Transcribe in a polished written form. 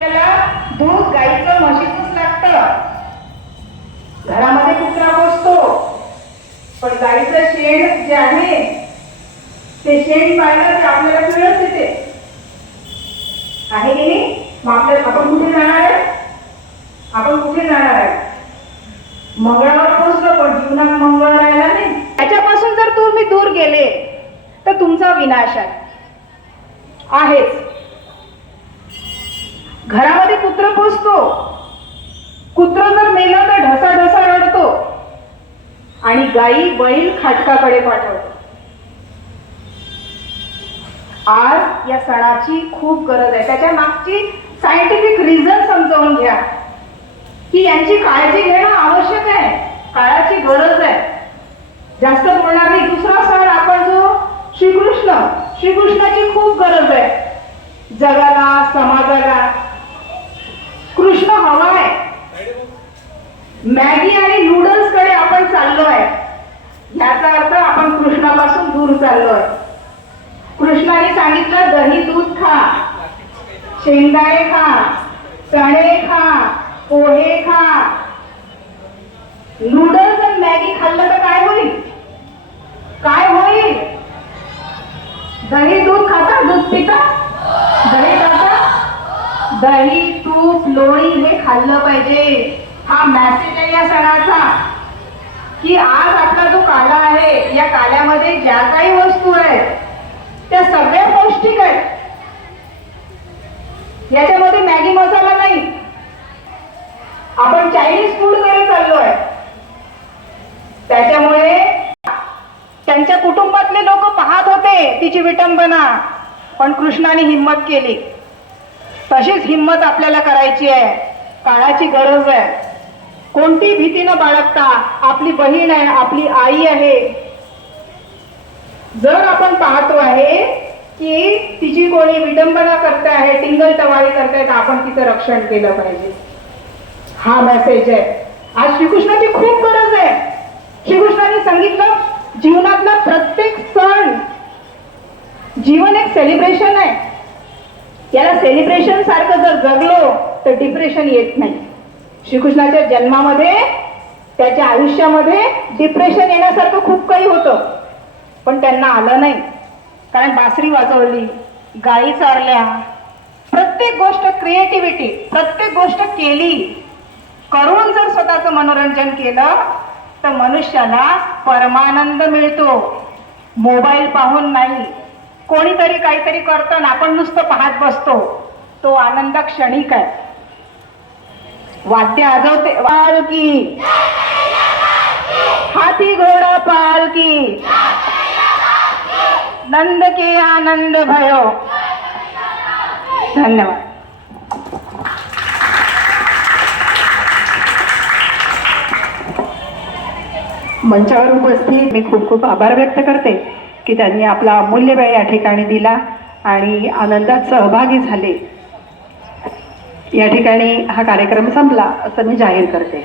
त्याला दूध गाईचं म्हशीचंच लागतं. घरामध्ये कुत्रा बसतो, पण गाईचं शेण जे आहे ते शेण पाहिलं ते आपल्याला पिळत येते आहे की नाही. मग आपण कुठे जाणार आहे? आपण कुठे जाणार आहे? मंगळावर पोहोचलो, पण जीवनात मंगळ राहिला नाही. त्याच्यापासून जर तुम्ही दूर गेले तर तुमचा विनाश आहेच. घरामध्ये कुत्र पोचतो, कुत्र जर मेलं तर ढसा ढसा रडतो आणि गाई बैल खाटकाकडे पाठवतो. आज या सणाची खूप गरज आहे. त्याच्या मागची सायंटिफिक रिझन समजावून घ्या की यांची काळजी घेणं आवश्यक आहे, काळाची गरज आहे. जास्त बोलणार नाही. दुसरा सण आपण जो श्रीकृष्णाची खूप गरज आहे जगाला, समाजाला. कृष्ण हवाय. मॅगी आणि नूडल्स कडे आपण चाललोय, याचा अर्थ आपण कृष्णापासून दूर चाललोय. कृष्णाने सांगितलं दही दूध खा, शेंगदाणे खा, चणे खा, पोहे खा. नूडल्स आणि मॅगी खाल्लं तर काय होईल? काय होईल? दही दूध खाता, दूध पिता, दही खाता. दही तूप लोणी हे खाल्लं पाहिजे. हा मेसेज आहे या सणाचा की आज आपला जो काला आहे, या काल्यामध्ये ज्या काही वस्तू आहेत त्या सगळ्या पौष्टिक आहेत. याच्यामध्ये मॅगी मसाला नाही. आपण चायनीज फूड कडे चाललोय. त्याच्यामुळे त्यांच्या कुटुंबातले लोक पाहत होते तिची विटंबना, पण कृष्णाने हिम्मत केली. तशीच हिम्मत आपल्याला करायची आहे. काळाची गरज आहे. कोणती भीती न बाळगता आपली बहीण आहे, आपली आई आहे. जर आपण पाहतो आहे की तिची कोणी विडंबना करते आहे, टिंगल टवाळी करते, तर आपण तिचं रक्षण केलं पाहिजे. हा मेसेज आहे. आज श्रीकृष्णाची खूप गरज आहे. श्रीकृष्णाने सांगितलं जीवनातला प्रत्येक सण, जीवन एक सेलिब्रेशन आहे. याला सेलिब्रेशन सारखं जर जगलो तर डिप्रेशन येत नाही. श्रीकृष्णाच्या जन्मामध्ये, त्याच्या आयुष्यामध्ये डिप्रेशन येण्यासारखं खूप काही होतं, पण त्यांना आलं नाही. कारण बासरी वाजवली, गायी चारल्या, प्रत्येक गोष्ट क्रिएटिव्हिटी, प्रत्येक गोष्ट केली. करून जर स्वतःचं मनोरंजन केलं तर मनुष्याला परमानंद मिळतो. मोबाईल पाहून नाही. कोणीतरी काहीतरी करतं ना आपण नुसतं पाहत बसतो, तो आनंद क्षणिक आहे. वाद्य आजवते पालकी, हाथी घोडा पालकी, नंद के आनंद भयो. धन्यवाद. मंचावर उपस्थित मी खूप खूप आभार व्यक्त करते की त्यांनी आपला अमूल्य वेळ या ठिकाणी दिला आणि आनंदात सहभागी झाले. या ठिकाणी हा कार्यक्रम संपला असं मी जाहीर करते.